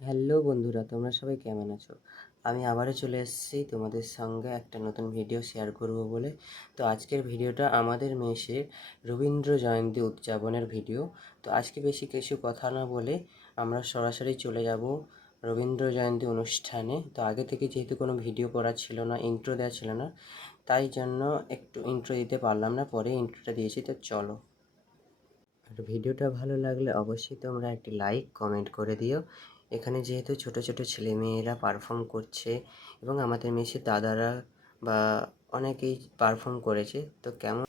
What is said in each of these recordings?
Hello বন্ধুরা, তোমরা সবাই কেমন আছো? আমি আবারও চলে এসেছি তোমাদের সঙ্গে একটা নতুন ভিডিও শেয়ার করব বলে। তো আজকের ভিডিওটা আমাদের মেসের রবীন্দ্র জয়ন্তী উদযাপনের ভিডিও। তো আজকে বেশি কিছু কথা না বলে আমরা সরাসরি চলে যাব রবীন্দ্র জয়ন্তী অনুষ্ঠানে। তো আগে থেকে যেহেতু কোনো ভিডিও করা ছিল না, ইন্ট্রো দেওয়া ছিল না, তাই জন্য একটু ইন্ট্রো দিতে পারলাম না, পরে ইন্ট্রোটা দিয়েছি। তো চলো। আর ভিডিওটা ভালো লাগলে অবশ্যই তোমরা একটি লাইক কমেন্ট করে দিও। এখানে যেহেতু ছোট ছোট ছেলেমেয়েরা পারফর্ম করছে এবং আমাদের মেসের দাদারা বা অনেকেই পারফর্ম করেছে, তো কেমন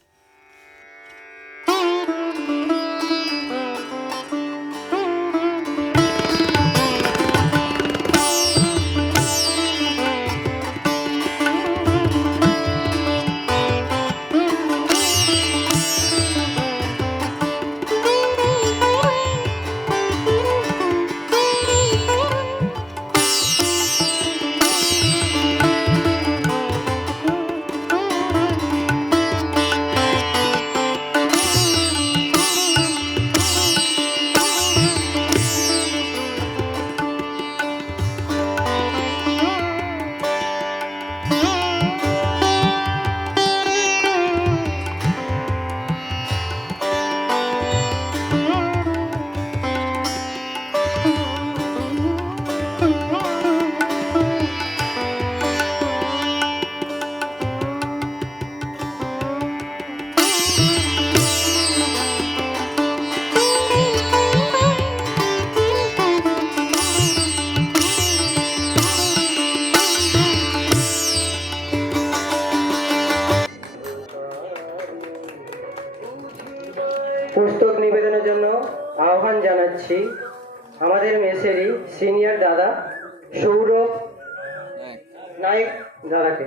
পুস্তক নিবেদনের জন্য আহ্বান জানাচ্ছি আমাদের মেসেরই সিনিয়র দাদা সৌরভ নায়ক দাদাকে।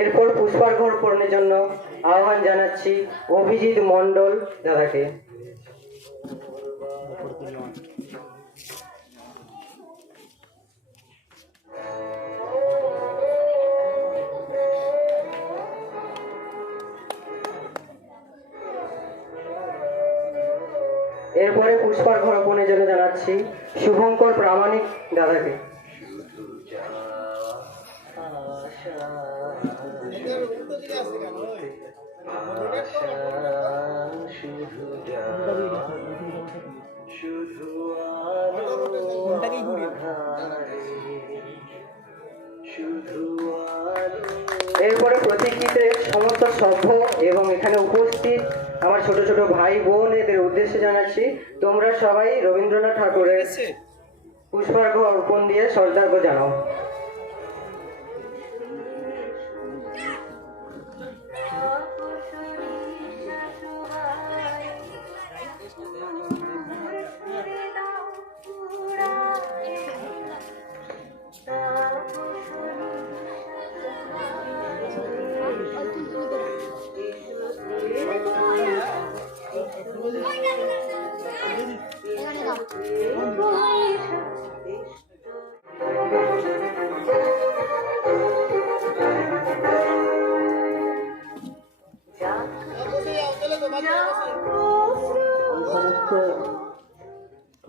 এরপর পুষ্পার্ঘ্য অর্পণের জন্য আহ্বান জানাচ্ছি অভিজিৎ মণ্ডল দাদাকে। এরপরে পুষ্পার্ঘ্য অর্পণের জন্য জানাচ্ছি শুভঙ্কর প্রামাণিক দাদাকে। এরপরে প্রতীকীতে সমস্ত সভ্য এবং এখানে উপস্থিত আমার ছোট ছোট ভাই বোন এদের উদ্দেশ্যে জানাচ্ছি, তোমরা সবাই রবীন্দ্রনাথ ঠাকুরের পুষ্পার্ঘ্য অর্পণ দিয়ে শ্রদ্ধার্ঘ্য জানাও।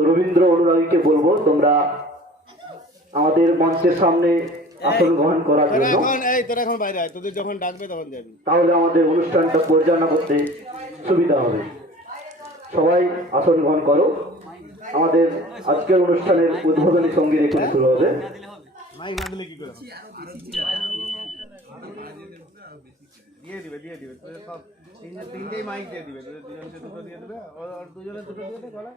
রবীন্দ্র অনুরাগীকে বলবো তোমরা আমাদের মঞ্চের সামনে আসন গ্রহণ করার জন্য, তাহলে আমাদের অনুষ্ঠানটা পরিচালনা করতে সুবিধা হবে। সবাই আসন গ্রহণ করো। আমাদের আজকের অনুষ্ঠানের উদ্বোধনী সঙ্গীত এখন শুরু হবে। তিনটেই মাইক দিয়ে দিবে, দুজনকে দুটো দিয়ে দেবে, দুজনে দুটো দিয়ে দেবে গলা।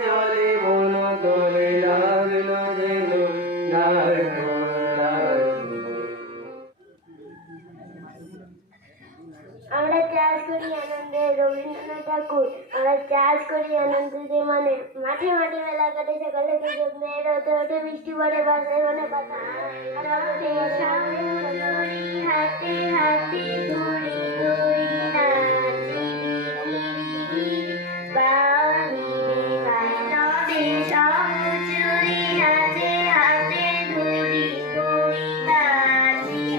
জলে বন তলে লাগলো যে ঠাকুর আমরা চাষ করি আনন্দে মনে মাঠে মাঠে মেলা কাটে সকালে থেকে মেয়ের ওঠে ওঠে বৃষ্টি পড়ে বাসায় মনে কথা হাতে হাতে ঘুরি ঘুরি নাচি বাড়ি বাড়ি চুরি হাতে হাতে ঘুরি ঘুরি নাচি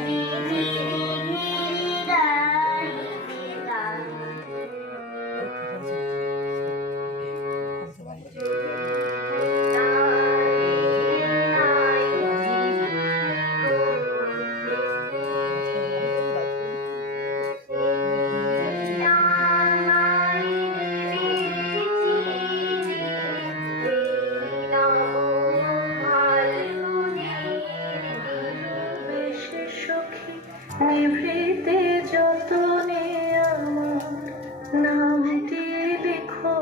নিভৃতে যতনে আমার নামটি লিখো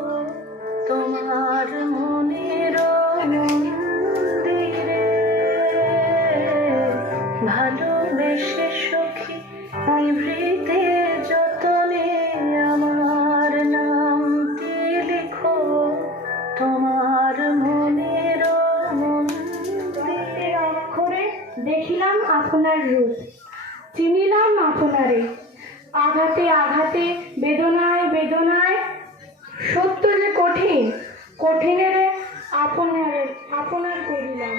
তোমার মনের মন্দিরে ভালোবেসে সখী নিভৃতে যতনে আমার নামটি লিখো তোমার মনের মন্দিরে অক্ষরে দেখিলাম আপনার রূপ চিনিলাম আপনারে আঘাতে আঘাতে বেদনায় বেদনায় সত্য যে কঠিন কঠিনেরে আপনার করিলাম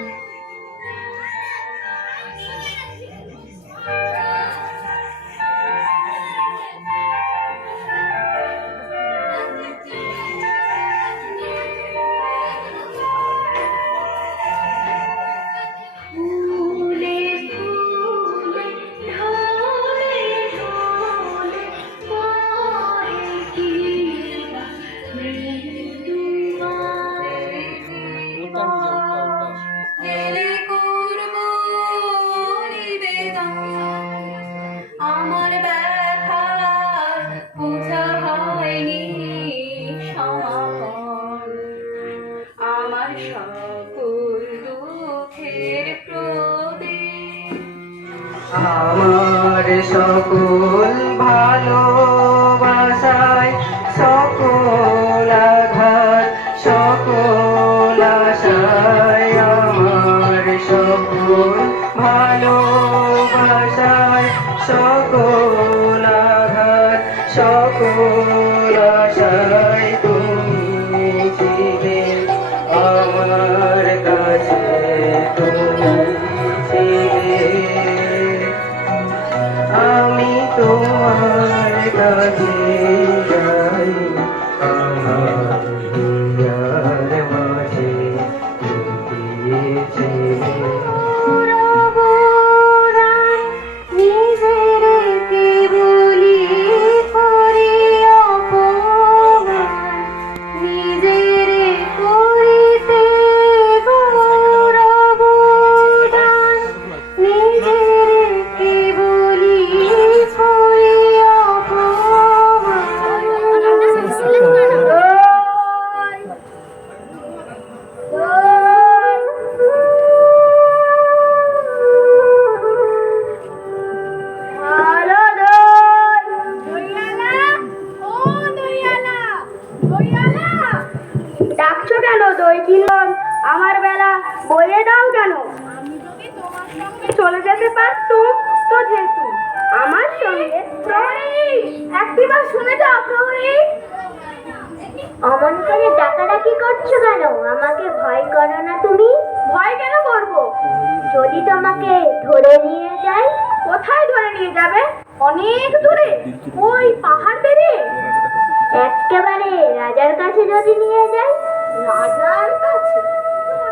আমার ব্যথার বোঝা হয়নি সমাপন আমার সকল দুঃখের প্রদীপ আমার সকল ভালোবাসায় সকল আঘাত সকল আশায় আমার সকল ভালোবাসায় সকল আঘাত সকল আশায় তুমি ছিলে আমার কাছে তুমি ছিলে আমি তোমার কাছে যাই আমার হিয়ার মাঝে লুকিয়েছিলে নিজের কে বলি করি অপমান নিজের করিতে গৌরবদান নিজের কে বলি করি ডাকছো কেন দই কিনলাম আমার বেলা বইয়ে দাও কেন আমি যদি তোমার সঙ্গে চলে যেতে পারতুম তো যেতু আমার সঙ্গে প্রহরী একটিবার শুনে যাও প্রহরী অমন করে ডাকাডাকি করছো কেন আমাকে ভয় করো না তুমি ভয় কেন করবো যদি তোমাকে ধরে নিয়ে যাই কোথায় ধরে নিয়ে যাবে অনেক দূরে ওই পাহাড় পেরিয়ে একেবারে রাজার কাছে যদি নিয়ে যাই রাজার কাছে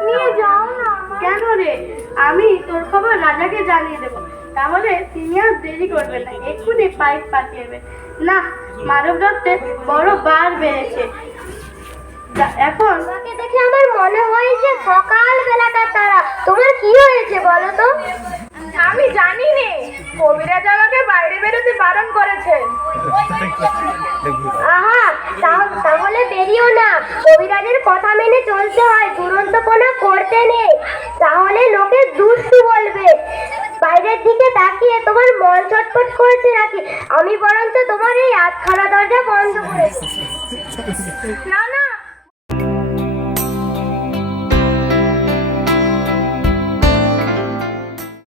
নিয়ে যাও না কেন রে আমি তোর খবর রাজাকে জানিয়ে দেবো তাহলে তিনি আর দেরি করবেন না এক্ষুনি পাইপ পাঠিয়ে দেবে না মানব দত্তের বড় বার বেড়েছে এখন তোমাকে দেখে আমার মনে হয় যে সকাল বেলাটা তারা তোমার কি হয়েছে বলো তো আমি জানি নে কবিরাজ আমাকে বাইরে বেরোতে বারণ করেছে আহা তাহলে বেরিও না কবিরাজের কথা মেনে চলতে হয় দুরন্তপনা করতে নেই তাহলে লোকে দুষ্টু বলবে বাইরের দিকে তাকিয়ে তোমার মন চটপট করেছে নাকি আমি বরঞ্চ তোমার এই আধখানা দরজা বন্ধ করেছি না না